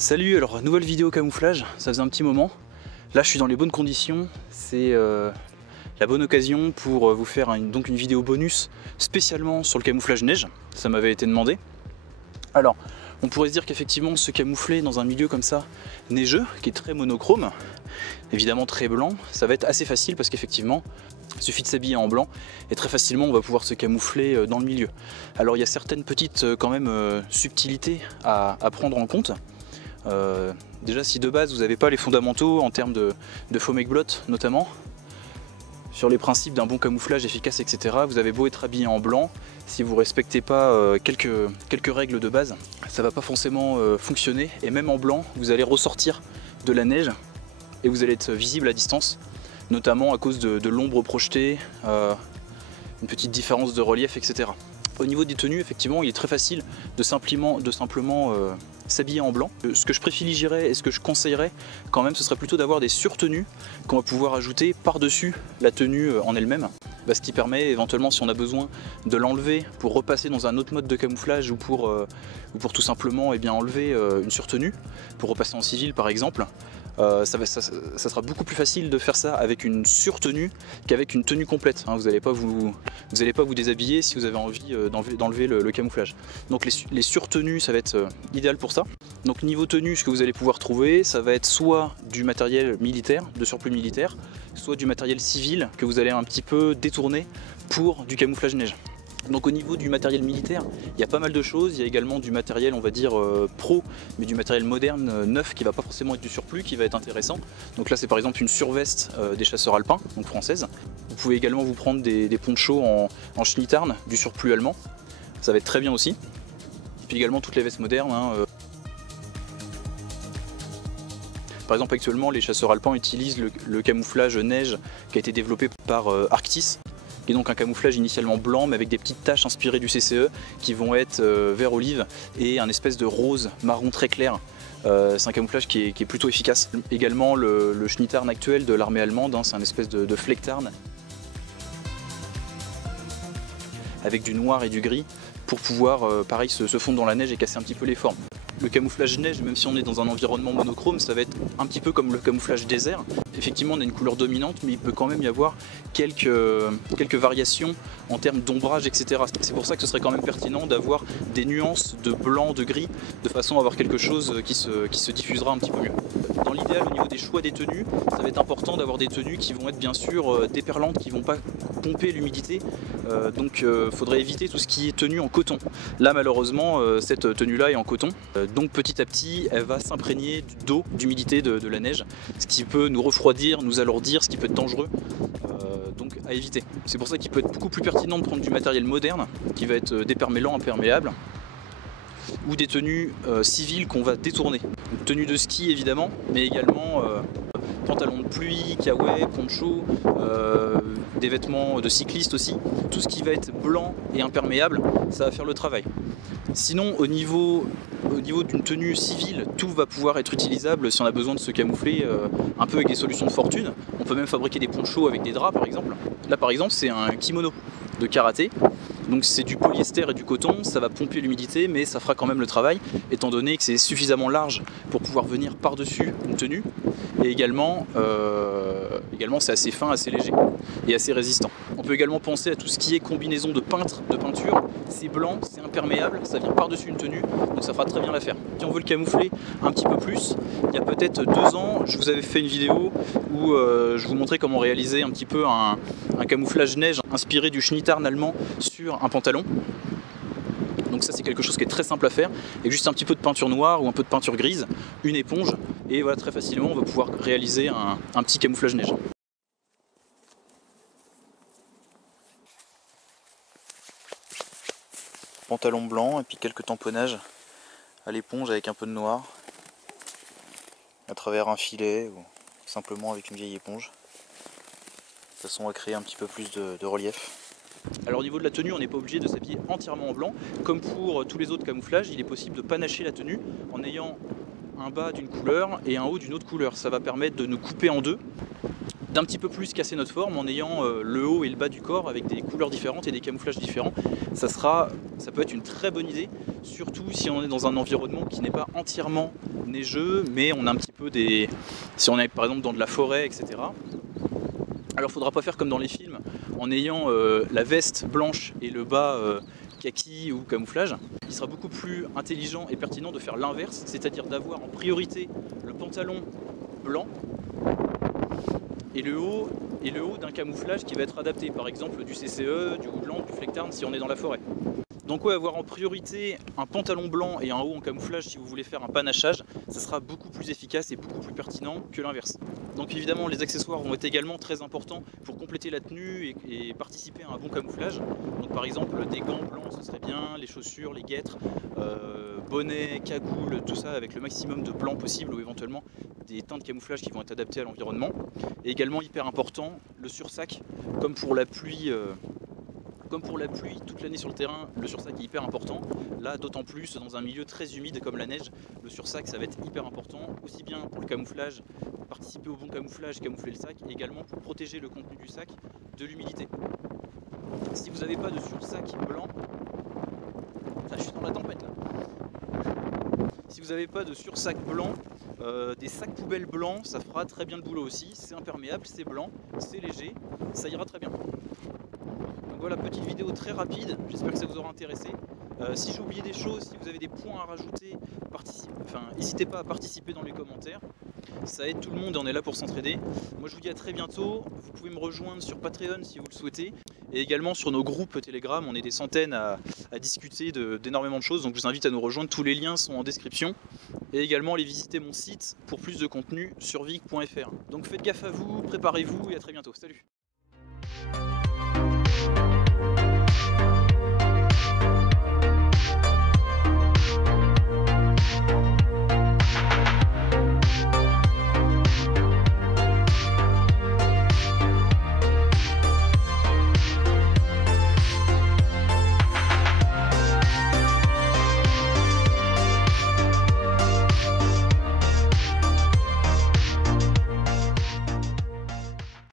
Salut, alors nouvelle vidéo camouflage, ça faisait un petit moment. Là je suis dans les bonnes conditions, c'est la bonne occasion pour vous faire donc une vidéo bonus spécialement sur le camouflage neige, ça m'avait été demandé. Alors on pourrait se dire qu'effectivement se camoufler dans un milieu comme ça, neigeux, qui est très monochrome, évidemment très blanc, ça va être assez facile parce qu'effectivement il suffit de s'habiller en blanc et très facilement on va pouvoir se camoufler dans le milieu. Alors il y a certaines petites quand même subtilités à prendre en compte. Déjà si de base vous n'avez pas les fondamentaux en termes de faux make-blot notamment, sur les principes d'un bon camouflage efficace etc, vous avez beau être habillé en blanc, si vous ne respectez pas quelques règles de base, ça va pas forcément fonctionner, et même en blanc vous allez ressortir de la neige et vous allez être visible à distance, notamment à cause de l'ombre projetée, une petite différence de relief etc. Au niveau des tenues, effectivement, il est très facile de simplement s'habiller en blanc. Ce que je privilégierais et ce que je conseillerais quand même, ce serait plutôt d'avoir des surtenues qu'on va pouvoir ajouter par-dessus la tenue en elle-même. Ce qui permet éventuellement, si on a besoin de l'enlever pour repasser dans un autre mode de camouflage ou pour tout simplement enlever une surtenue, pour repasser en civil par exemple, ça sera beaucoup plus facile de faire ça avec une surtenue qu'avec une tenue complète. Vous n'allez pas vous déshabiller si vous avez envie d'enlever le camouflage. Donc les surtenues, ça va être idéal pour ça. Donc niveau tenue, ce que vous allez pouvoir trouver, ça va être soit du matériel militaire, de surplus militaire, soit du matériel civil que vous allez un petit peu détourner pour du camouflage neige. Donc au niveau du matériel militaire, il y a pas mal de choses, il y a également du matériel on va dire pro, mais du matériel moderne, neuf, qui va pas forcément être du surplus, qui va être intéressant. Donc là c'est par exemple une surveste des chasseurs alpins, donc française. Vous pouvez également vous prendre des ponchos en schnittern, du surplus allemand, ça va être très bien aussi. Et puis également toutes les vestes modernes. Par exemple actuellement les chasseurs alpins utilisent le camouflage neige qui a été développé par Arctis, qui est donc un camouflage initialement blanc mais avec des petites taches inspirées du CCE qui vont être vert olive et un espèce de rose marron très clair. C'est un camouflage qui est plutôt efficace. Également le schnittern actuel de l'armée allemande, c'est un espèce de flecktarn avec du noir et du gris pour pouvoir pareil se fondre dans la neige et casser un petit peu les formes. Le camouflage neige, même si on est dans un environnement monochrome, ça va être un petit peu comme le camouflage désert. Effectivement, on a une couleur dominante, mais il peut quand même y avoir quelques variations en termes d'ombrage, etc. C'est pour ça que ce serait quand même pertinent d'avoir des nuances de blanc, de gris, de façon à avoir quelque chose qui se diffusera un petit peu mieux. Dans l'idéal, au niveau des choix des tenues, ça va être important d'avoir des tenues qui vont être bien sûr déperlantes, qui ne vont pas pomper l'humidité. Donc il faudrait éviter tout ce qui est tenue en coton. Là malheureusement cette tenue là est en coton, donc petit à petit elle va s'imprégner d'eau, d'humidité de la neige, ce qui peut nous refroidir, nous alourdir, ce qui peut être dangereux, donc à éviter. C'est pour ça qu'il peut être beaucoup plus pertinent de prendre du matériel moderne qui va être dépermélant, imperméable, ou des tenues civiles qu'on va détourner. Une tenue de ski évidemment, mais également pantalons de pluie, kawaii, poncho, des vêtements de cycliste aussi. Tout ce qui va être blanc et imperméable, ça va faire le travail. Sinon au niveau d'une tenue civile, tout va pouvoir être utilisable si on a besoin de se camoufler un peu avec des solutions de fortune. On peut même fabriquer des ponchos avec des draps par exemple. Là par exemple c'est un kimono de karaté, donc c'est du polyester et du coton, ça va pomper l'humidité mais ça fera quand même le travail étant donné que c'est suffisamment large pour pouvoir venir par-dessus une tenue, et également c'est assez fin, assez léger et assez résistant. On peut également penser à tout ce qui est combinaison de peinture, c'est blanc, c'est imperméable, ça vient par-dessus une tenue, donc ça fera très bien l'affaire. Si on veut le camoufler un petit peu plus, il y a peut-être 2 ans, je vous avais fait une vidéo où je vous montrais comment réaliser un petit peu un camouflage neige inspiré du schnittern allemand sur un pantalon. Donc ça c'est quelque chose qui est très simple à faire, avec juste un petit peu de peinture noire ou un peu de peinture grise, une éponge, et voilà, très facilement on va pouvoir réaliser un petit camouflage neige. Pantalon blanc et puis quelques tamponnages à l'éponge avec un peu de noir, à travers un filet ou simplement avec une vieille éponge, de façon à créer un petit peu plus de relief. Alors au niveau de la tenue, on n'est pas obligé de s'habiller entièrement en blanc. Comme pour tous les autres camouflages, il est possible de panacher la tenue en ayant un bas d'une couleur et un haut d'une autre couleur. Ça va permettre de nous couper en deux d'un petit peu plus casser notre forme en ayant le haut et le bas du corps avec des couleurs différentes et des camouflages différents. Ça peut être une très bonne idée, surtout si on est dans un environnement qui n'est pas entièrement neigeux, mais on a un petit peu si on est par exemple dans de la forêt, etc. Alors il ne faudra pas faire comme dans les films, en ayant la veste blanche et le bas kaki ou camouflage. Il sera beaucoup plus intelligent et pertinent de faire l'inverse, c'est-à-dire d'avoir en priorité le pantalon blanc et le haut d'un camouflage qui va être adapté, par exemple du CCE, du Woodland, du Flecktarn si on est dans la forêt. Donc ouais, avoir en priorité un pantalon blanc et un haut en camouflage si vous voulez faire un panachage, ça sera beaucoup plus efficace et beaucoup plus pertinent que l'inverse. Donc évidemment les accessoires vont être également très importants pour compléter la tenue et participer à un bon camouflage. Donc par exemple des gants blancs ce serait bien, les chaussures, les guêtres, bonnet, cagoule, tout ça avec le maximum de blanc possible ou éventuellement des teintes de camouflage qui vont être adaptées à l'environnement. Et également hyper important, le sursac, comme pour la pluie toute l'année sur le terrain, le sursac est hyper important. Là, d'autant plus dans un milieu très humide comme la neige, le sursac ça va être hyper important, aussi bien pour le camouflage, participer au bon camouflage, camoufler le sac, et également pour protéger le contenu du sac de l'humidité. Si vous n'avez pas de sursac blanc, je suis dans la tempête là. Si vous n'avez pas de sursac blanc, des sacs poubelles blancs, ça fera très bien le boulot aussi. C'est imperméable, c'est blanc, c'est léger, ça ira très bien. Donc voilà, petite vidéo très rapide, j'espère que ça vous aura intéressé. Si j'ai oublié des choses, si vous avez des points à rajouter, n'hésitez pas à participer dans les commentaires. Ça aide tout le monde et on est là pour s'entraider. Moi je vous dis à très bientôt, vous pouvez me rejoindre sur Patreon si vous le souhaitez. Et également sur nos groupes Telegram, on est des centaines à discuter d'énormément de choses. Donc je vous invite à nous rejoindre, tous les liens sont en description. Et également allez visiter mon site pour plus de contenu sur vic.fr. Donc faites gaffe à vous, préparez-vous et à très bientôt. Salut!